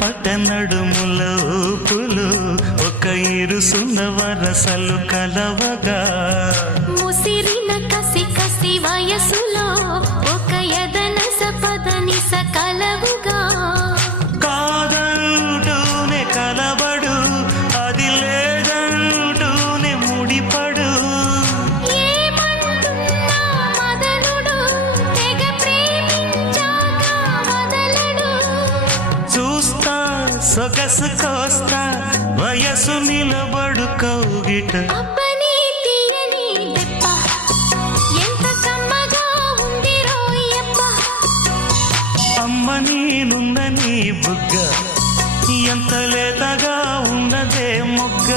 చిటపట నడుముల ఊపులు ఒక ఇరుసున్న వరసలు కలవగా ముసిరిన కసి కసి వయసులో ఒక యదన సపదని సకలవుగా కాదంటూనే కలబడు అది లేదంటూనే ముడిపడు ఏమంటున్నా మదనుడు తెగ ప్రేమించాక వదలడు చూస్తా సొగసు కోస్తా వయసు నిలబడు కౌగిట అబ్బని తీయని దెబ్బ ఎంత కమ్మగా ఉంది రోయప్ప అమ్మ నేనున్న నీ బుగ్గ ఎంత లేతగా ఉన్నదే మొగ్గ